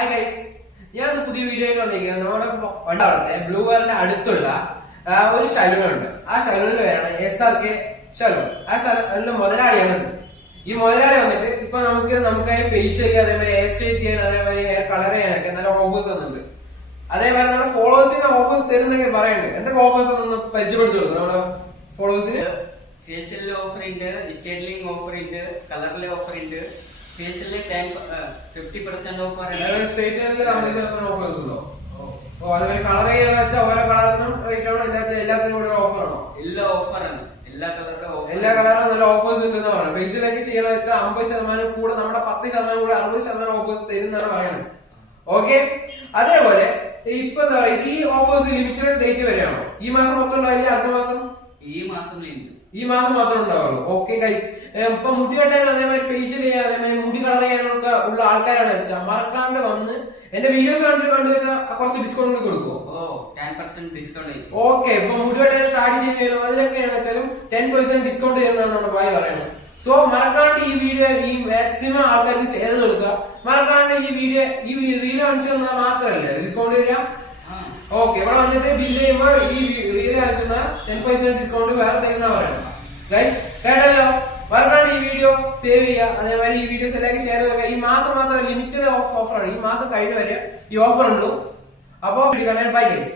Hi guys, ഞാൻ പുതിയ വീഡിയോയിൽ വന്നിരിക്കുന്നത് നമ്മുടെ വണ്ടാളത്തെ ബ്ലൂ വെയറിന്റെ അടുത്തുള്ള ഒരു സലൂൺ ഉണ്ട്. ആ സലൂണിൽ പേരാണ് SRK സലൂൺ. ആ സലൂണിന്റെ മുതലാളിയാണിത്. ഈ മുതലാളി വന്നിട്ട് ഇപ്പൊ നമുക്ക് ഫേഷ്യൽ അതേമാതിരി ഹെയർ സ്ട്രൈറ്റ് ചെയ്യാൻ അതേമാതിരി ഹെയർ കളർ ചെയ്യാനൊക്കെ നല്ല ഓഫേഴ്സ് തന്നുണ്ട്. അതേപോലെ നമ്മുടെ ഫോളോവേഴ്സിന് ഓഫേഴ്സ് തരുന്നൊക്കെ പറയുന്നുണ്ട്. എന്തൊക്കെ ഓഫേഴ്സ് ഒന്ന് പരിചയപ്പെടുത്തി കൊടുക്കും നമ്മുടെ ഫോളോവേഴ്സിന്? ഫേഷ്യലിലെ ഓഫർ ഉണ്ട്, സ്റ്റൈലിംഗ് ഓഫർ ഉണ്ട്, കളറിലെ ഓഫർ ഉണ്ട്. ഫേഷ്യലിൽ 50% ഓഫർ ഉണ്ട്. സ്ട്രൈറ്റ് ഓഫേഴ്സ് ഉണ്ടോ? ഓ, അതേപോലെ കളർ ചെയ്യാന്ന് വെച്ചാൽ ഓരോ കളറിനും റേറ്റ് ആണോ? എല്ലാത്തിനും കൂടെ ഓഫർ ആണോ? എല്ലാ ഓഫറാണ്, എല്ലാ കളറുടെ ഓഫർ, എല്ലാ കളറും നല്ല ഓഫേഴ്സ് ഉണ്ടെന്ന് പറയുന്നത്. ഫേഷ്യലൊക്കെ ചെയ്യണമെന്ന് വെച്ചാൽ 50% കൂടെ നമ്മുടെ 10% കൂടെ 60% ഓഫേഴ്സ് തരുന്നതാണ് പറയുന്നത്. ഓക്കെ, അതേപോലെ ഇപ്പൊ എന്താ പറയുക, ഈ ഓഫേഴ്സ് ലിമിറ്റഡ് ഡേറ്റ് വരെയാണോ? ഈ മാസം മൊത്തം ഉണ്ടാവില്ല, അടുത്ത മാസം? ഈ മാസം മാത്രമേ ഉണ്ടാവുള്ളൂ. ഓക്കെ ഗൈസ്, ഇപ്പൊ മുടി വെട്ടാൻ അതേമാതിരി ഫേഷ്യൽ ചെയ്യാൻ അതേമാതിരി മുടി കളർ ചെയ്യാനൊക്കെ ഉള്ള ആൾക്കാരാണ് വെച്ചാൽ മറക്കാണ്ട് വന്ന് എന്റെ വീഡിയോസ് കണ്ടു വെച്ചാൽ കുറച്ച് ഡിസ്കൗണ്ട് കൊടുക്കുമോ? 10% ഡിസ്കൗണ്ട്. ഓക്കെ, ഇപ്പൊ മുടി വെട്ടാൻ താടി ചെയ്യുന്നതിനും അതിലൊക്കെയാണ് വെച്ചാലും 10% ഡിസ്കൗണ്ട് ചെയ്യുന്നതാണ് ഭായി പറയുന്നത്. സോ മറക്കാണ്ട് ഈ വീഡിയോ മാക്സിമം ആൾക്കാർക്ക് ഷെയർ കൊടുക്കുക. മറക്കാണ്ട് ഈ റീൽ കാണിച്ചു തന്നാൽ മാത്രമല്ലേ ഡിസ്കൗണ്ട് തരിക. ഓക്കെ, ഇവിടെ വന്നിട്ട് ബില്ല് ചെയ്യുമ്പോൾ ഈ റീൽ കാണിച്ചുന്ന 10% ഡിസ്കൗണ്ട് വേറെ തരുന്ന പറയുന്നത്. ഗൈസ് കേട്ടല്ലോ, മറക്കാണ്ട് ഈ വീഡിയോ സേവ് ചെയ്യുക. അതേമാതിരി ഈ വീഡിയോസ് എല്ലാവർക്കും ഷെയർ ചെയ്യുക. ഈ മാസം മാത്രം ലിമിറ്റഡ് ഓഫറാണ്. ഈ മാസം കഴിഞ്ഞ വരെ ഈ ഓഫർ ഉള്ളൂ. അപ്പോ ബൈ ഗൈസ്.